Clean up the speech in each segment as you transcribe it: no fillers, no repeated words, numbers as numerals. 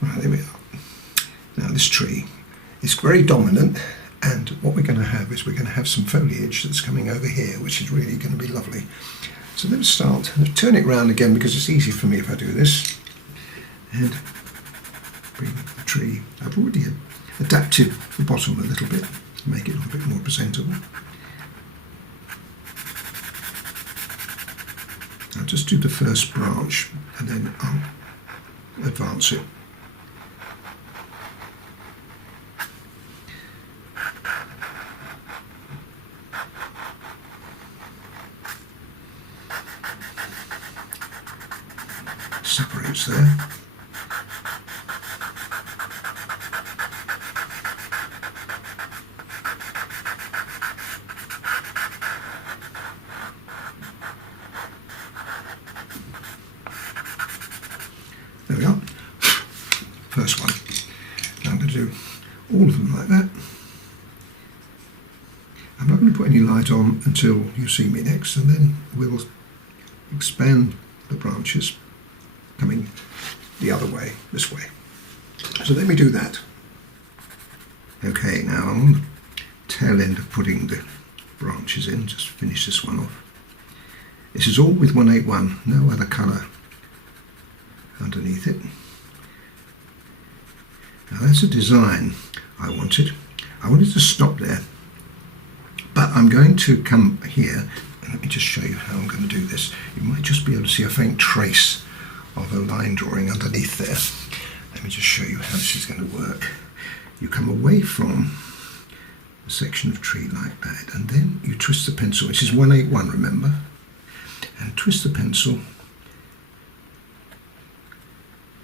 Right, there we are. Now this tree is very dominant, and what we're going to have is we're going to have some foliage that's coming over here, which is really going to be lovely. So let's start, turn it round again because it's easy for me if I do this, and bring the tree. I've already adapted the bottom a little bit to make it a little bit more presentable. I'll just do the first branch and then I'll advance it. Separates there. There we are. First one. Now I'm going to do all of them like that. I'm not going to put any light on until you see me next, and then we'll expand the branches coming the other way, this way. So let me do that. Okay, now I'm on the tail end of putting the branches in, just finish this one off. This is all with 181, no other colour underneath it. Now that's a design I wanted. I wanted to stop there, but I'm going to come here, and let me just show you how I'm going to do this. You might just be able to see a faint trace of a line drawing underneath there. Let me just show you how this is going to work. You come away from a section of tree like that, and then you twist the pencil. This is 181, remember? And twist the pencil.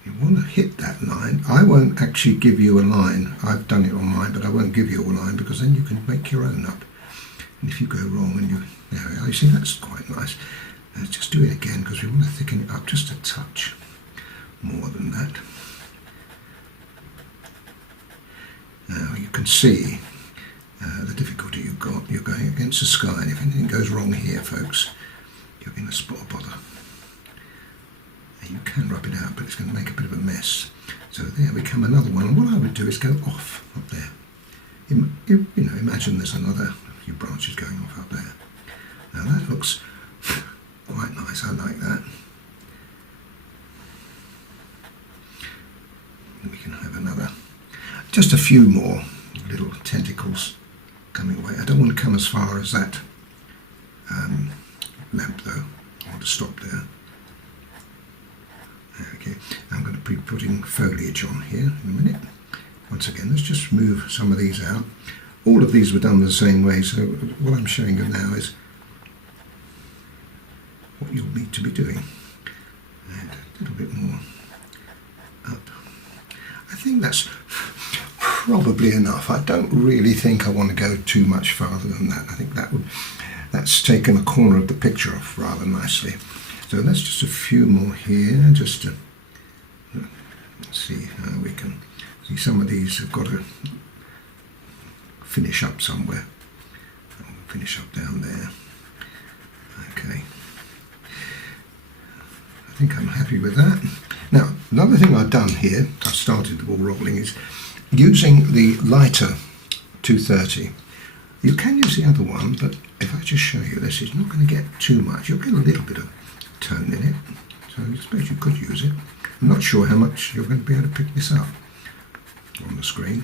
You want to hit that line. I won't actually give you a line. I've done it on mine, but I won't give you a line because then you can make your own up. And if you go wrong and there we are, you see that's quite nice. Let's just do it again because we want to thicken it up just a touch more than that. Now you can see the difficulty you've got. You're going against the sky, and if anything goes wrong here, folks, you're going to spot a bother. And you can rub it out, but it's going to make a bit of a mess. So there we come, another one. And what I would do is go off up there. You know, imagine there's another few branches going off up there. Now that looks quite nice, I like that. And we can have another, just a few more little tentacles coming away. I don't want to come as far as that lamp though. I want to stop there. Okay, I'm going to be putting foliage on here in a minute. Once again, let's just move some of these out. All of these were done the same way, so what I'm showing you now is what you'll need to be doing. And a little bit more up. I think that's probably enough. I don't really think I want to go too much farther than that. I think that's taken a corner of the picture off rather nicely. So that's just a few more here, just to see how we can see. Some of these have got to finish up somewhere. I'll finish up down there. Okay. I think I'm happy with that. Now, another thing I've done here, I've started the ball rolling, is using the lighter 230. You can use the other one, but if I just show you this, it's not going to get too much. You'll get a little bit of tone in it, so I suppose you could use it. I'm not sure how much you're going to be able to pick this up on the screen,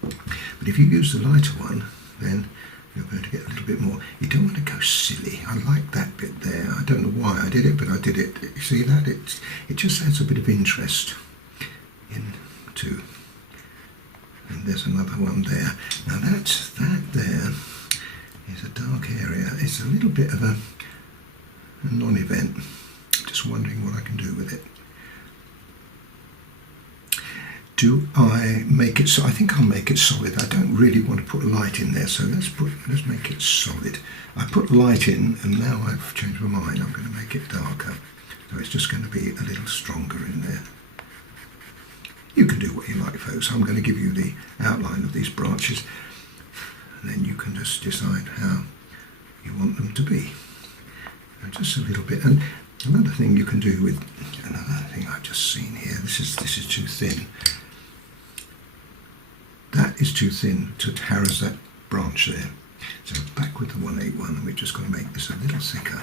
but if you use the lighter one, then you're going to get a little bit more. You don't want to go silly. I like that bit there. I don't know why I did it, but I did it. You see that? It just adds a bit of interest into. And there's another one there. Now that there is a dark area. It's a little bit of a non-event. Just wondering what I can do with it. Do I make it so? I think I'll make it solid. I don't really want to put light in there, so let's make it solid. I put light in, and now I've changed my mind. I'm going to make it darker, so it's just going to be a little stronger in there. You can do what you like, folks. I'm going to give you the outline of these branches, and then you can just decide how you want them to be. And just a little bit. And Another thing you can do with, another thing I've just seen here, this is too thin. That is too thin to harass that branch there. So back with the 181, and we've just got to make this a little thicker.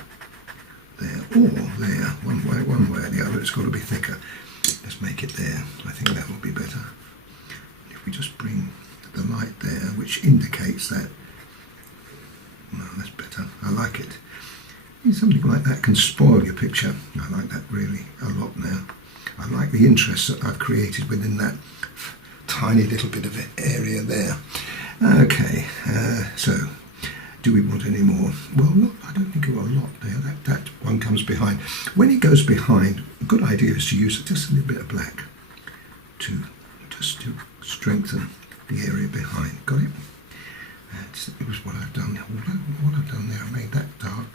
There, or there, one way or the other, it's got to be thicker. Let's make it there. I think that will be better. If we just bring the light there, which indicates that, no, that's better. I like it. Something like that can spoil your picture. I like that really a lot now. I like the interest that I've created within that tiny little bit of area there. Okay, so do we want any more? Well, I don't think we've got a lot there. That one comes behind. When it goes behind, a good idea is to use just a little bit of black to strengthen the area behind. Got it? It was what I've done. What I've done there, I made that dark.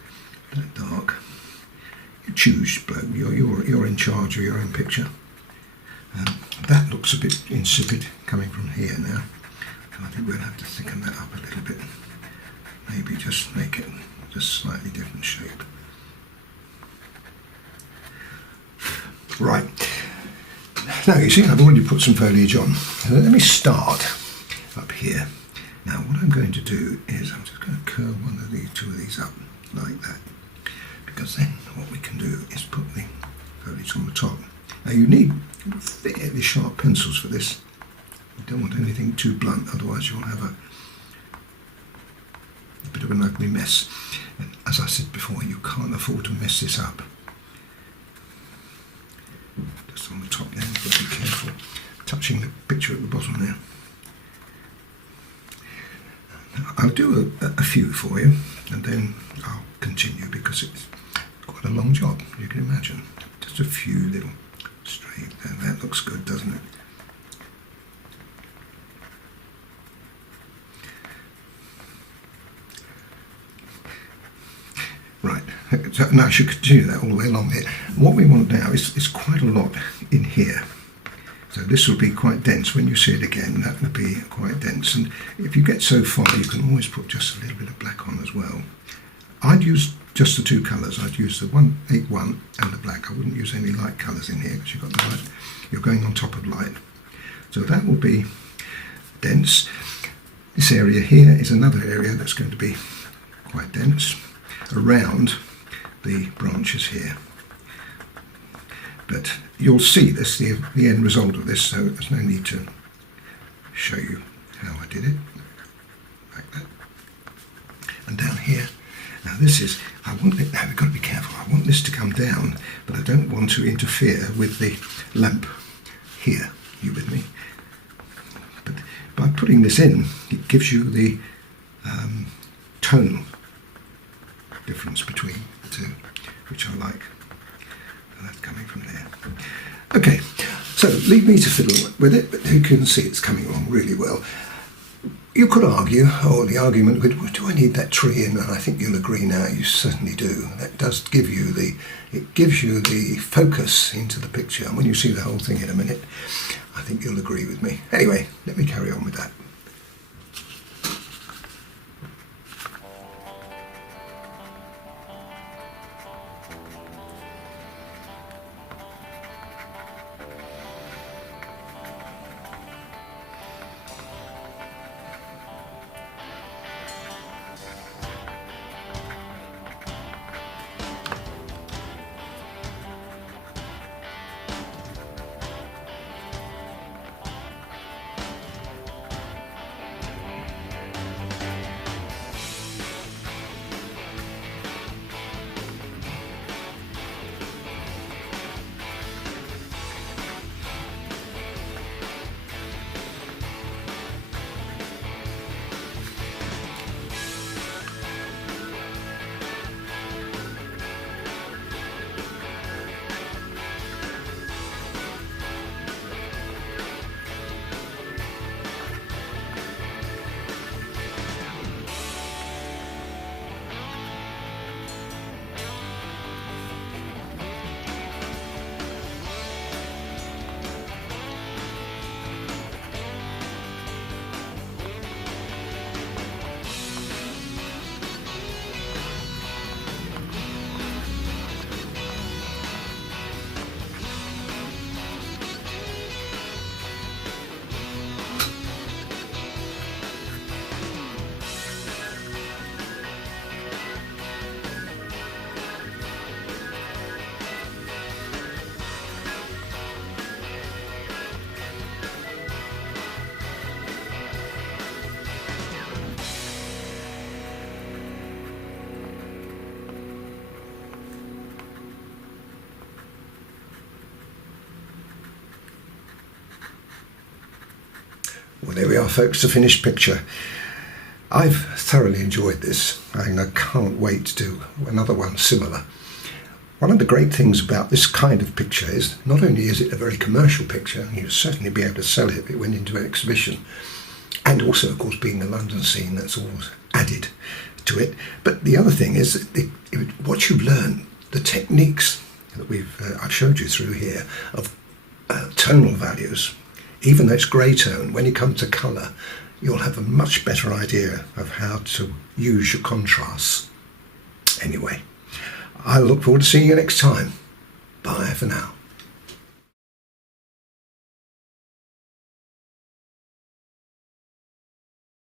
That dark. You choose, bloke. You're in charge of your own picture. That looks a bit insipid coming from here now. So I think we'll have to thicken that up a little bit. Maybe just make it just slightly different shape. Right. Now you see I've already put some foliage on. So let me start up here. Now what I'm going to do is I'm just going to curl two of these up like that. Because then what we can do is put the foliage on the top. Now you need fairly sharp pencils for this. You don't want anything too blunt, otherwise you'll have a bit of an ugly mess. And as I said before, you can't afford to mess this up. Just on the top there, you've got to be careful touching the picture at the bottom there. I'll do a few for you, and then I'll continue because it's quite a long job, you can imagine. Just a few little straight there. That looks good, doesn't it? Right, so now I should continue that all the way along here. What we want now is quite a lot in here. So this will be quite dense. When you see it again, that will be quite dense. And if you get so far, you can always put just a little bit of black on as well. I'd use just the two colours. I'd use the 181 and the black. I wouldn't use any light colours in here because you've got the light. You're going on top of light. So that will be dense. This area here is another area that's going to be quite dense around the branches here. But you'll see this, the end result of this, so there's no need to show you how I did it, like that. And down here, now this is, I want it, now we've got to be careful, I want this to come down, but I don't want to interfere with the lamp here, you with me? But by putting this in, it gives you the tone difference between the two, which I like. That's coming from there. Okay, so leave me to fiddle with it, but you can see it's coming along really well. You could argue, or the argument would, well, do I need that tree in? And I think you'll agree now, you certainly do. That does give you the focus into the picture. And when you see the whole thing in a minute, I think you'll agree with me. Anyway, let me carry on with that. Well, there we are, folks, the finished picture. I've thoroughly enjoyed this, and I can't wait to do another one similar. One of the great things about this kind of picture is not only is it a very commercial picture, and you'll certainly be able to sell it if it went into an exhibition, and also, of course, being the London scene, that's all added to it. But the other thing is what you've learned, the techniques that I've showed you through here of tonal values, even though it's grey tone, when you come to colour, you'll have a much better idea of how to use your contrasts. Anyway, I look forward to seeing you next time. Bye for now.